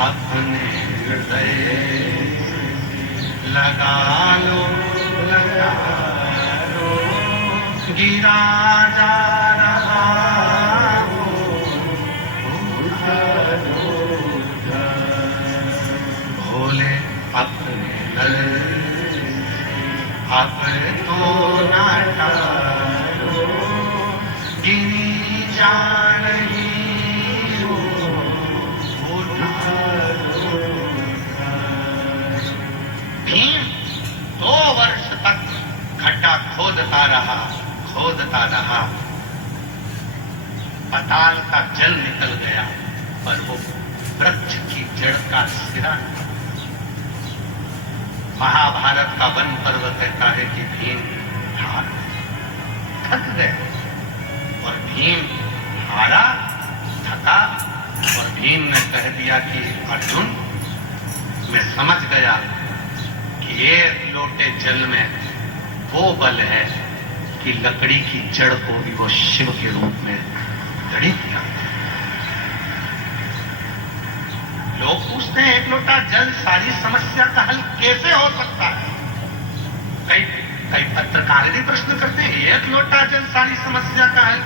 अपने हृदय लगा लो, गिरा जा रहा हो, भोले अपने दर अब तो ना टालो, गिरी जा रही हो, भीम 2 वर्ष तक खड्डा खोदता रहा, पाताल का जल निकल गया, पर वो वृक्ष की जड़ का सिरा। महाभारत का वन पर्व कहता है कि भीम थक गए, और भीम हारा, थका, और भीम ने कह दिया कि अर्जुन, मैं समझ गया कि 1 लोटे जल में वो बल है कि लकड़ी की जड़ को भी वो शिव के रूप में दृढ़ किया। लोग पूछते हैं 1 लोटा जल सारी समस्या का हल कैसे हो सकता है? कई पत्रकार भी प्रश्न करते हैं 1 लोटा जल सारी समस्या का हल,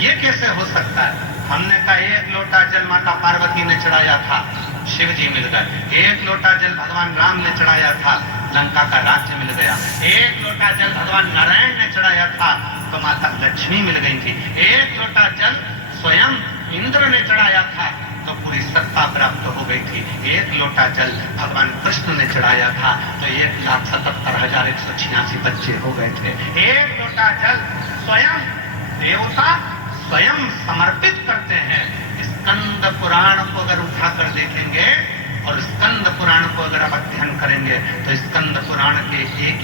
ये कैसे हो सकता है? हमने कहा 1 लोटा जल माता पार्वती ने चढ़ाया था, शिव जी मिल गए। 1 लोटा जल भगवान राम ने चढ़ाया था, लंका का राज्य मिल गया। 1 लोटा जल भगवान नारायण ने चढ़ाया था, तो माता लक्ष्मी मिल गई थी। 1 लोटा जल स्वयं इंद्र ने चढ़ाया था, तो पूरी सत्ता प्राप्त हो गई थी। 1 लोटा जल भगवान कृष्ण ने चढ़ाया था, तो 1,77,186 बच्चे हो गए थे। 1 लोटा जल स्वयं देवता स्वयं समर्पित करते हैं। स्कंद पुराण को अगर उठाकर देखेंगे और स्कंद पुराण को अगर आप अध्ययन करेंगे, तो स्कंद पुराण के एक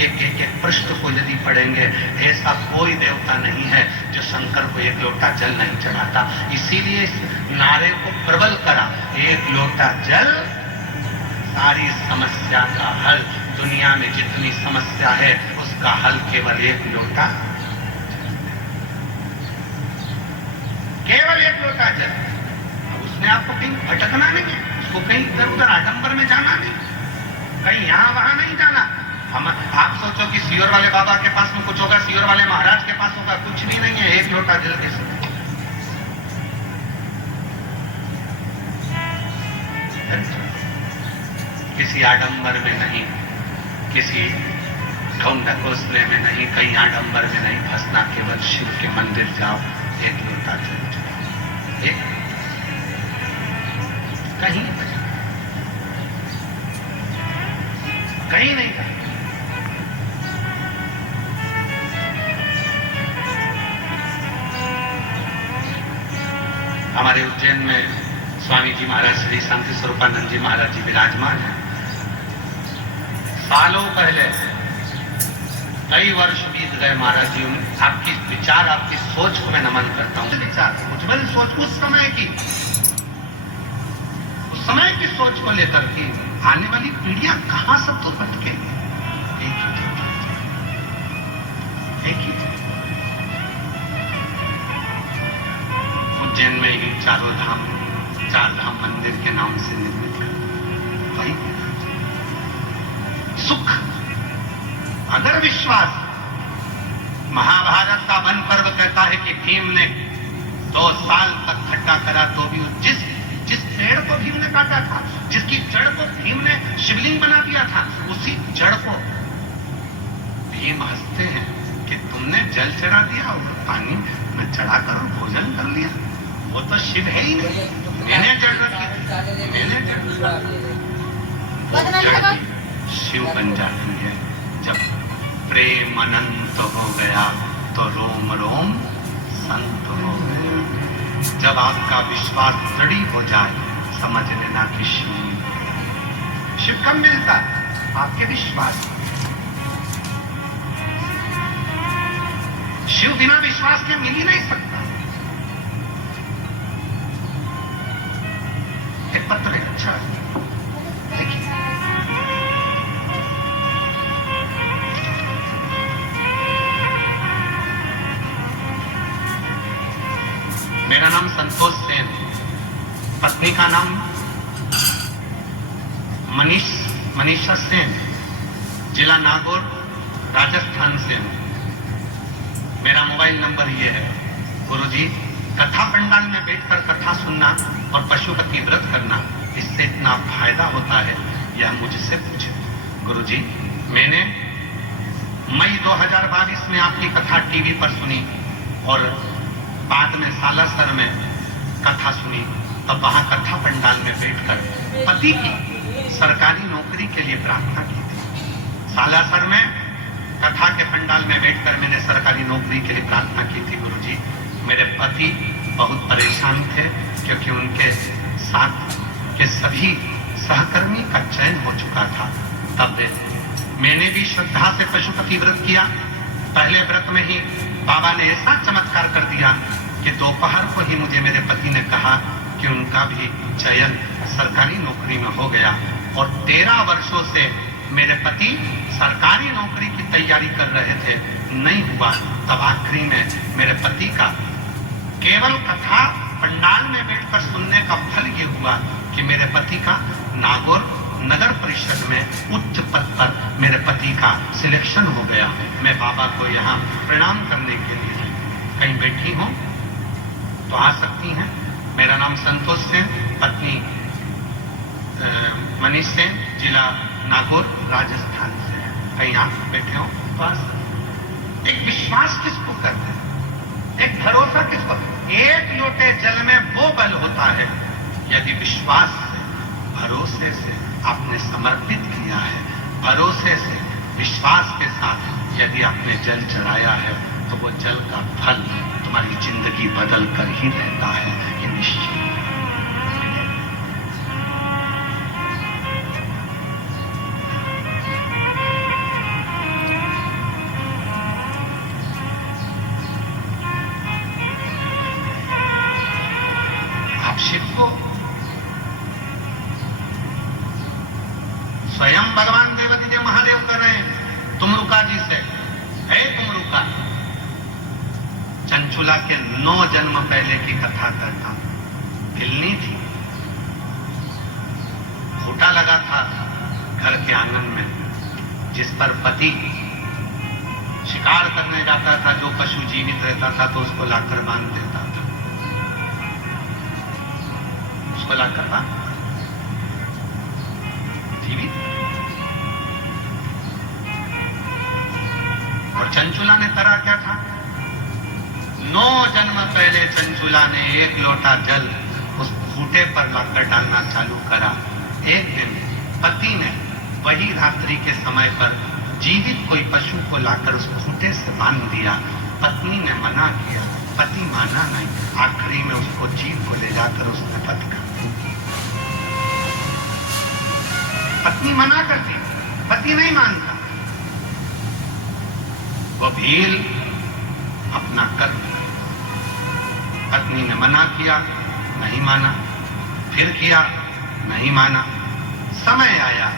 पृष्ठ को यदि पढ़ेंगे, ऐसा कोई देवता नहीं है जो शंकर को 1 लोटा जल नहीं चढ़ाता। इसीलिए इस नारे को प्रबल करा, 1 लोटा जल सारी समस्या का हल। दुनिया में जितनी समस्या है उसका हल केवल 1 लोटा, केवल 1 लोटा जल। अब उसमें आपको कहीं भटकना नहीं है, उसको कहीं इधर उधर आडंबर में जाना नहीं, कहीं यहाँ वहां नहीं जाना। हम आप सोचो कि सियोर वाले बाबा के पास में कुछ होगा, सियोर वाले महाराज के पास होगा, कुछ भी नहीं है। 1 लोटा जल के साथ किसी आडंबर में नहीं, किसी ढोंग ढकोसले में नहीं, कहीं आडंबर में नहीं फंसना। केवल शिव के मंदिर जाओ, 1 लोटा जल चढ़ाओ, एक कहीं कहीं नहीं था। हमारे उज्जैन में स्वामी जी महाराज श्री शांति स्वरूपानंद जी महाराज जी विराजमान हैं। सालों पहले, कई वर्ष बीत गए महाराज जी, आपकी विचार, आपकी सोच को मैं नमन करता हूँ। विचार, उज्जवल सोच, उस समय की सोच को लेकर के आने वाली पीढ़ियां कहां सब तो भटकेंगी। एक ही उज्जैन में ही 4 धाम मंदिर के नाम से निर्मित है भाई। सुख अगर विश्वास, महाभारत का वन पर्व कहता है कि भीम ने 2 साल तक खड्डा करा, तो भी जिस पेड़ को भीम ने काटा था, जिसकी जड़ को भीम ने शिवलिंग बना दिया था, उसी जड़ को भीम हंसते हैं कि तुमने जल चढ़ा दिया और पानी में चढ़ाकर भोजन कर लिया। वो तो शिव है ही नहीं, मैंने जड़ रखी, मैंने शिव बन जाती है। जब प्रेम अनंत हो गया तो रोम रोम संत हो गया। जब आपका विश्वास दृढ़ हो जाए, समझ लेना कि शिव कब मिलता है? आपके विश्वास। शिव बिना विश्वास के मिल ही नहीं सकता। एक पत्र है, अच्छा देखिए, मेरा नाम संतोष सेन, पत्नी का नाम मनीषा सेन, जिला नागौर, राजस्थान से। मेरा मोबाइल नंबर ये है। गुरुजी, कथा पंडाल में बैठकर कथा सुनना और पशुपति व्रत करना, इससे इतना फायदा होता है, यह मुझसे पूछे। गुरुजी, मैंने मई 2022 में आपकी कथा टीवी पर सुनी और बाद में सालासर में कथा सुनी। तब वहां कथा पंडाल में बैठकर पति की सरकारी नौकरी के लिए प्रार्थना की थी। सालासर में कथा के पंडाल में बैठकर मैंने सरकारी नौकरी के लिए प्रार्थना की थी। गुरुजी, मेरे पति बहुत परेशान थे क्योंकि उनके साथ के सभी सहकर्मी का चयन हो चुका था। तब मैंने भी श्रद्धा से पशुपति व्रत किया। पहले व्रत में ही बाबा ने ऐसा चमत्कार कर दिया कि दोपहर को ही मुझे मेरे पति ने कहा कि उनका भी चयन सरकारी नौकरी में हो गया। और 13 वर्षों से मेरे पति सरकारी नौकरी की तैयारी कर रहे थे, नहीं हुआ। तब आखिरी में मेरे पति का केवल कथा पंडाल में बैठकर सुनने का फल ये हुआ कि मेरे पति का नागौर नगर परिषद में उच्च पद पर मेरे पति का सिलेक्शन हो गया। मैं बाबा को यहाँ प्रणाम करने के लिए कहीं बैठी हूँ तो आ सकती हैं। मेरा नाम संतोष सेन, पत्नी मनीष सेन, जिला नागौर, राजस्थान से। कहीं आप बैठे हो तो आ सकते। एक विश्वास किसको करते हैं, एक भरोसा किसको? एक लोटे जल में वो बल होता है यदि विश्वास से, भरोसे से आपने समर्पित किया है, भरोसे से, विश्वास के साथ यदि आपने जल चढ़ाया है तो वो जल का फल तुम्हारी जिंदगी बदल कर ही रहता है, ये निश्चित है। आप शिव को स्वयं भगवान देवती महादेव कर रहे हैं तुमरुका जी से। है तुमरुका, चंचुला के 9 जन्म पहले की कथा करता। भिलनी थी, खूंटा लगा था घर के आंगन में, जिस पर पति शिकार करने जाता था। जो पशु जीवित रहता था तो उसको लाकर बांध देता था, उसको लाकर बांध जीवित। और चंचुला ने करा क्या था? 9 जन्म पहले चंचुला ने 1 लोटा जल उस खूंटे पर लाकर डालना चालू करा। एक दिन पति ने वही रात्रि के समय पर जीवित कोई पशु को लाकर उस खूंटे से बांध दिया। पत्नी ने मना किया, पति माना नहीं। आखिरी में उसको जीव को ले जाकर उसने वध कर दिया। पत्नी मना करती, पति नहीं मानता। वो भील अपना कर्म, पत्नी ने मना किया, नहीं माना, फिर किया, नहीं माना। समय आया,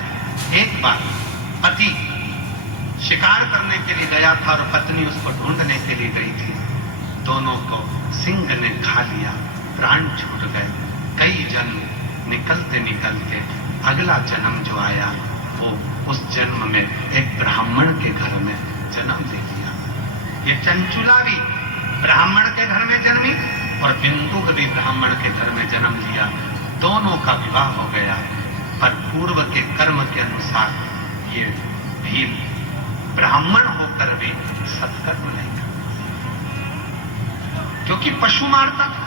एक बार पति शिकार करने के लिए गया था और पत्नी उसको ढूंढने के लिए गई थी। दोनों को सिंह ने खा लिया, प्राण छूट गए। कई जन्म निकलते निकलते अगला जन्म जो आया वो उस जन्म में एक ब्राह्मण के घर में जन्म ले लिया। ये चंचुला भी ब्राह्मण के घर में जन्मी और बिंदु भी ब्राह्मण के घर में जन्म लिया। दोनों का विवाह हो गया, पर पूर्व के कर्म के अनुसार ये भील ब्राह्मण होकर भी सत्कर्म नहीं करता, क्योंकि पशु मारता था।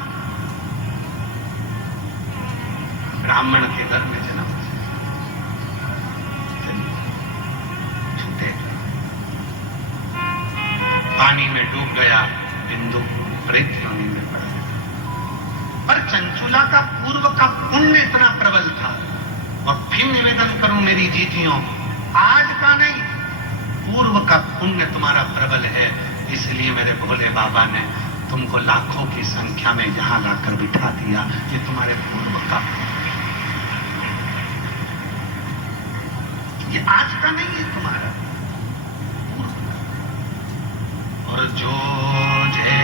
ब्राह्मण के घर में जन्म छूटे, पानी में डूब गया, बिंदु प्रेत योनि में पड़ गया। पर चंचुला का पूर्व का पुण्य इतना प्रबल था। और फिर निवेदन करूं मेरी जीतियों, आज का नहीं, पूर्व का पुण्य तुम्हारा प्रबल है। इसलिए मेरे भोले बाबा ने तुमको लाखों की संख्या में यहां लाकर बिठा दिया। ये तुम्हारे पूर्व का, ये आज का नहीं है, तुम्हारा पूर्व का। और जो जय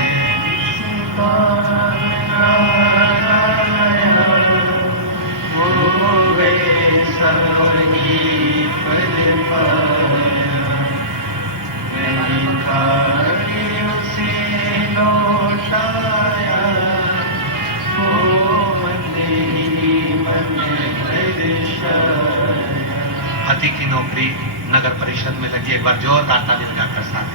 नगर परिषद में लगी। एक बार जोरदार ताली बजाकर साथ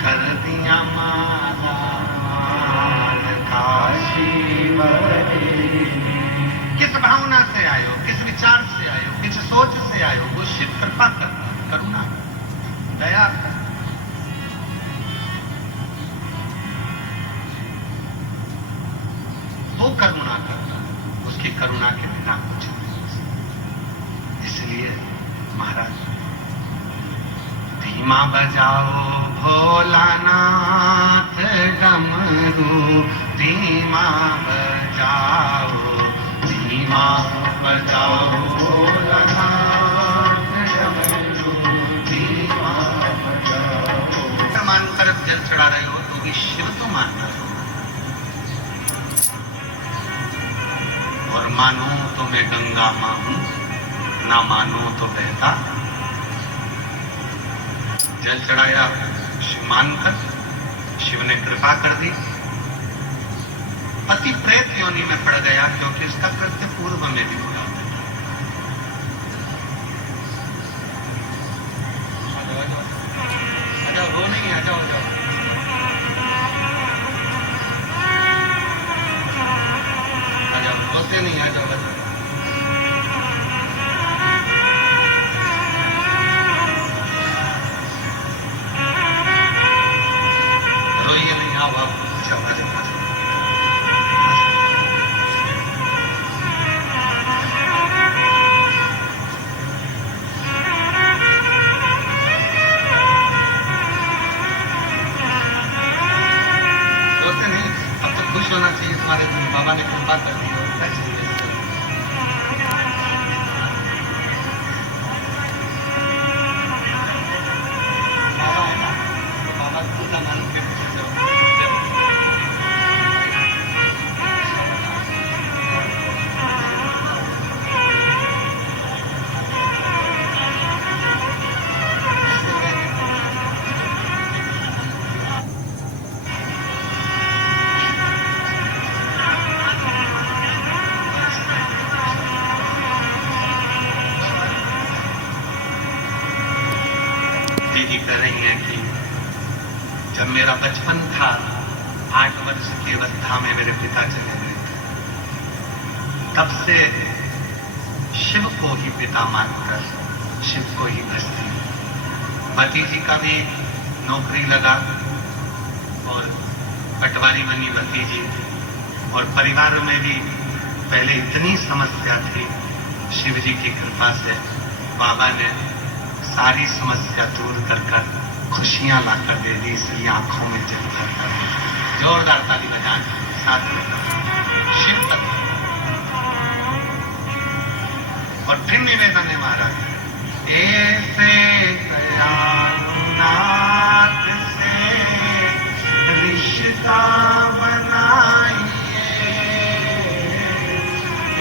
कर दिया माला काशी। किस भावना से आयो, किस विचार से आयो, किस सोच से आयो, वो शिव कृपा कर, करुणा दया कर। वो करुणा करता, उसकी करुणा के बिना कुछ नहीं। इसलिए महाराज धीमा बजाओ भोलानाथ डमरू, धीमा बजाओ, धीमा बजाओ भोलानाथ डमरू, धीमा बजाओ। मानकर जल चढ़ा रहे हो तो भी शिव तो मानना हो, और मानो तो मैं गंगा मां हूं, ना मानो तो बहता। जल चढ़ाया शिव मानकर, शिव ने कृपा कर दी। पति प्रेत योनि में पड़ गया क्योंकि उसका कृत्य पूर्व में भी हुआ। आ जाओ, रो नहीं, आ जाओ, जाओ। आ जाओ, रोते नहीं, आ जाओ, आ जाओ। रोइए नहीं, आओ आओ, अच्छा आ जाओ। रोते नहीं, अब तो खुश होना चाहिए, तुम्हारे बाबा ने कृपा कर दी। बाबा पूरा मान के दीदी कह रही है कि जब मेरा बचपन था, 8 वर्ष की अवस्था में मेरे पिता चले गए, तब से शिव को ही पिता मानकर शिव को ही भजती। भतीजी का भी नौकरी लगा और पटवारी बनी भतीजी, और परिवार में भी पहले इतनी समस्या थी, शिव जी की कृपा से बाबा ने सारी समस्या दूर कर कर खुशियां लाकर दे दी। इसलिए आंखों में जल भरता है। जोरदार ताली बजाएं साथ में शिव तत्व। और फिर निवेदन है महाराज, ऐसे दयालुनाथ से रिश्ता बनाइए,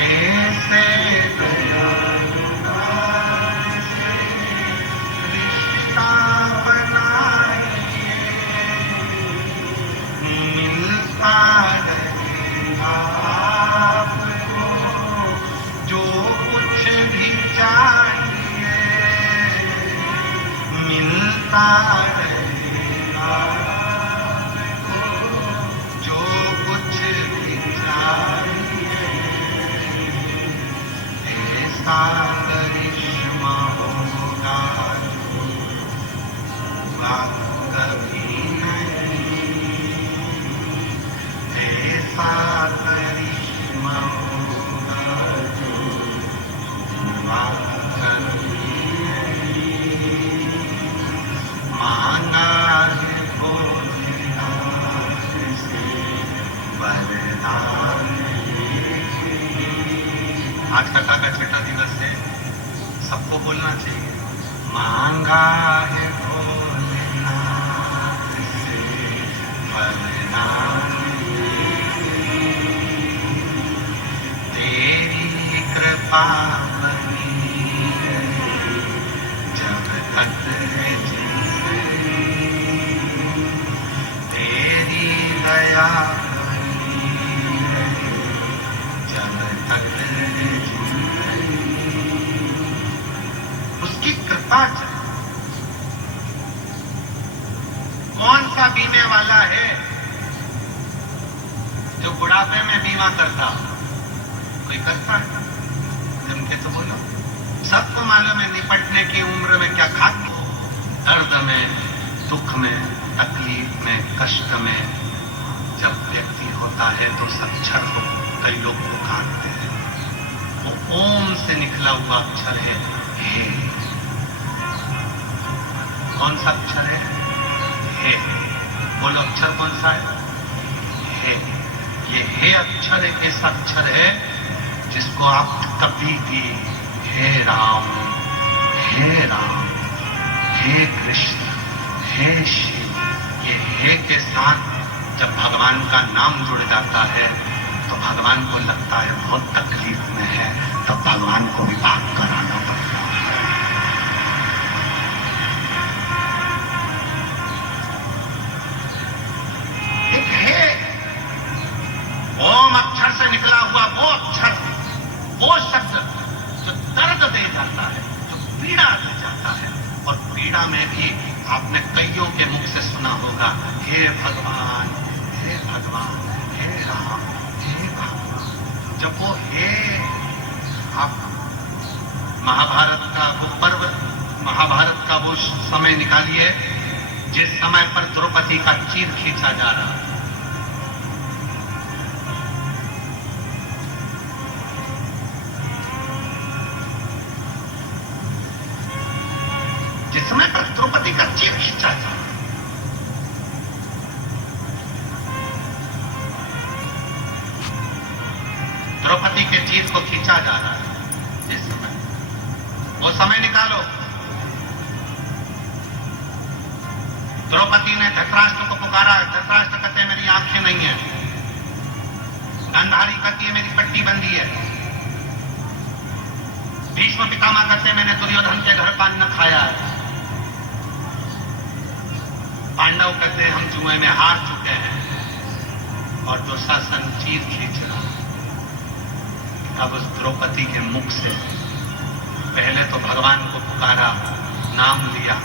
ऐसे आपको जो कुछ भी चाहिए मिलता रहेगा, जो कुछ भी चाहिए। ऐसा करिश्मा होगा कभी नहीं, ऐसा करिश्मा होगा कभी नहीं। मांगा है भोलेनाथ से वरदान। आज कथा का छठा दिवस है, सबको बोलना चाहिए, मांगा है भोलेनाथ से वरदान। तेरी कृपा बनी रही जब तक है जिंदगी, तेरी दया उसकी कृपा चले। कौन सा बीमे वाला है जो बुढ़ापे में बीमा करता हो? कोई करता है? जम के तो बोलो। सबको मालूम है निपटने की उम्र में क्या खाते हो। दर्द में, दुख में, तकलीफ में, कष्ट में जब व्यक्ति होता है तो सक्षर को कई लोग पुकारते हैं। वो ओम से निकला हुआ अक्षर है हे। कौन सा अक्षर है? हे। बोलो अक्षर कौन सा है? हे। ये हे अक्षर एक ऐसा अक्षर है जिसको आप कभी भी हे राम, हे कृष्ण, हे शिव, ये हे के साथ जब भगवान का नाम जुड़ जाता है तो भगवान को लगता है बहुत तकलीफ में है, तब भगवान को भी भाग कर आना पड़ता है। एक है ओम अक्षर से निकला हुआ वो अक्षर, वो शब्द जो दर्द दे जाता है, जो पीड़ा दे जाता है। और पीड़ा में भी आपने कईयों के मुख से सुना होगा हे भगवान, हे भगवान, हे राम, हे भगवान। जब वो हे आप महाभारत का वो पर्व, महाभारत का वो समय निकालिए जिस समय पर द्रौपदी का चीर खींचा जा रहा है। जिस समय पर द्रौपदी का चीर खींचा जा रहा, द्रौपदी के चीर को खींचा जा रहा है, जिस समय वो समय निकालो। द्रौपदी ने धृतराष्ट्र को पुकारा। धृतराष्ट्र कहते हैं मेरी आंखें नहीं है। गांधारी कहती है मेरी पट्टी बंदी है। भीष्म पितामह कहते हैं मैंने दुर्योधन के घर पान न खाया है। पांडव कहते हैं हम जुए में हार चुके हैं। और दुशासन चीर खींच रहा। तब उस द्रौपदी के मुख से पहले तो भगवान को पुकारा, नाम लिया,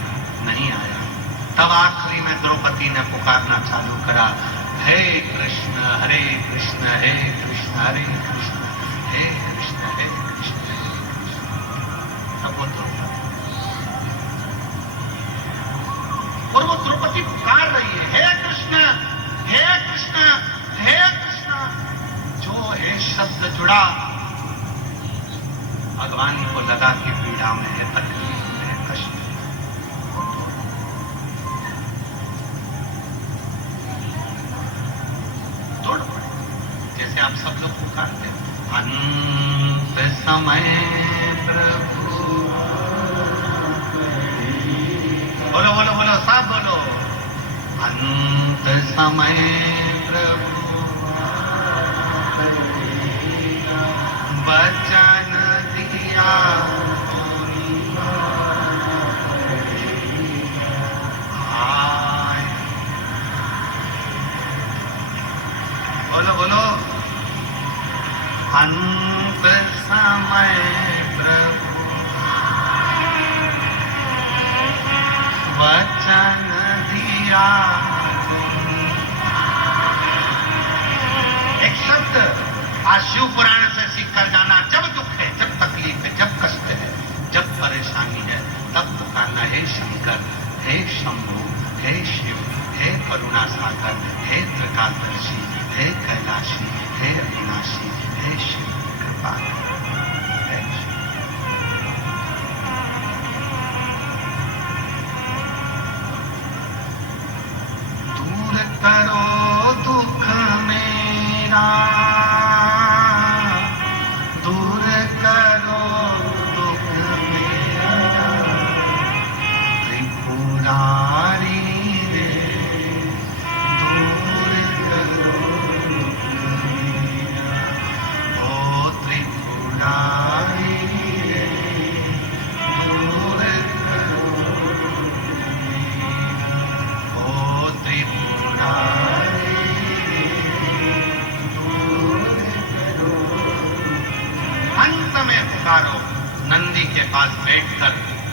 नहीं आया। तब आखिरी में द्रौपदी ने पुकारना चालू करा, हे कृष्ण हरे कृष्ण, हे कृष्ण हरे कृष्ण, हे कृष्ण हे कृष्ण। तब वो द्रौपदी, और वो द्रौपदी पुकार रही है हे कृष्ण, हे कृष्ण, हे कृष्ण। जो हे शब्द जुड़ा भगवान को लगा कि पीड़ा में है, तकलीफ में है, कष्ट में। तोड़ पड़े। जैसे आप सब लोग पुकारते हैं अंत समय प्रभु। बोलो बोलो बोलो सब बोलो। अंत समय प्रभु वचन दिया। बोलो बोलो। अंत समय प्रभु वचन दिया। एक शब्द आज शिव पुराण से सीख कर जाना। जब दुख है, जब तकलीफ है, जब कष्ट है, जब परेशानी है, तब पुकारना हे शंकर, हे शंभु, हे शिव, हे करुणा सागर, हे त्रिकालदर्शी, हे कैलाशी, हे अविनाशी, हे शिव कृपा। दूर करो दुख मेरा, दूर करो दुख मेरा, त्रिपुरारी रे, दूर करो दुख मेरा, ओ त्रिपुरारी रे, दूर करो दुख मेरा, ओ त्रिपुरारी रे, दूर करो। अंत में पुकारो। नंदी के पास बैठकर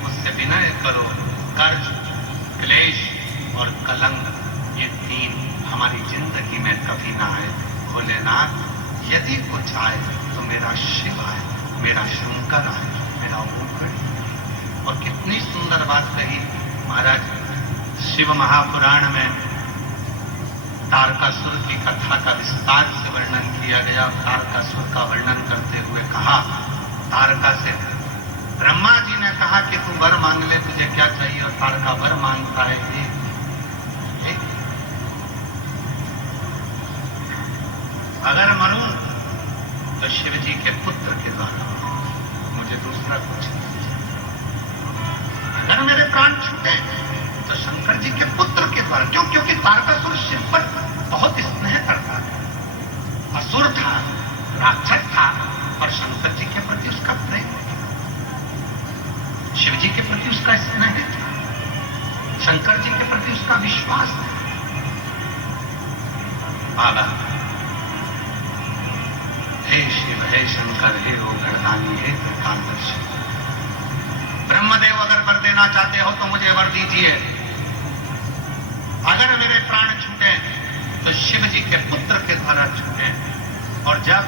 मुझसे विनय करो। कर्ज, क्लेश और कलंक, ये तीन हमारी जिंदगी में कभी ना आए। भोलेनाथ, यदि कुछ आए तो मेरा शिव आए, मेरा शंकर आए, मेरा ओंकार। और कितनी सुंदर बात कही महाराज। शिव महापुराण में तारकासुर की कथा का विस्तार से वर्णन किया गया। तारकासुर का वर्णन करते हुए कहा, तारका से ब्रह्मा जी ने कहा कि तू वर मांग ले, तुझे क्या चाहिए? और तारका वर मांगता है ये अगर मरूं तो शिव जी के पुत्र के द्वारा, मुझे दूसरा कुछ नहीं। अगर मेरे प्राण छूटे तो शंकर जी के पुत्र के द्वारा। क्यों? क्योंकि तारकासुर शिव पर बहुत स्नेह करता था। असुर था, राक्षस था, और शंकर जी के प्रति उसका प्रेम था, शिव जी के प्रति उसका स्नेह था, शंकर जी के प्रति उसका विश्वास था। बाबा, हे शिव, हे शंकर, हे रोगदानी, हे त्रिकालदर्शी, ब्रह्मदेव अगर वर देना चाहते हो तो मुझे वर दीजिए। अगर मेरे प्राण छूटे तो शिव जी के पुत्र के द्वारा छूटे। और जब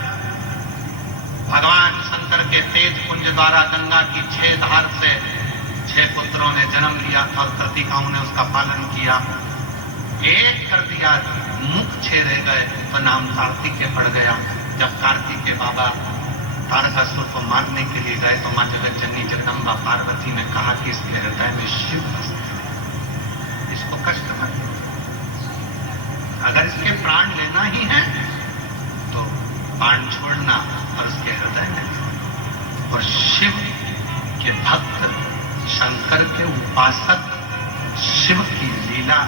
भगवान शंकर के तेज पुंज द्वारा गंगा की 6 धार से 6 पुत्रों ने जन्म लिया था और कृतिकाओं ने उसका पालन किया। एक कर दिया, मुख 6 रह गए तो नाम कार्तिकेय पड़ गया। जब कार्तिकेय बाबा तारकासुर को मारने के लिए गए तो मां जगत जननी जगदम्बा पार्वती ने कहा कि इसके हृदय में शिव बसते, इसको कष्ट मत दो। अगर इसके प्राण लेना ही है तो प्राण छोड़ना और उसके हृदय में। और शिव के भक्त, शंकर के उपासक, शिव की लीला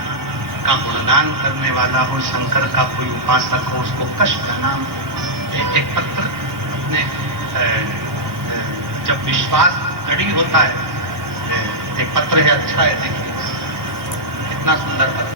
का गुणगान करने वाला हो, शंकर का कोई उपासक हो, उसको कष्ट का नाम। एक पत्र अपने जब विश्वास दृढ़ होता है, एक पत्र है, अच्छा है, देखिए कितना सुंदर पत्र।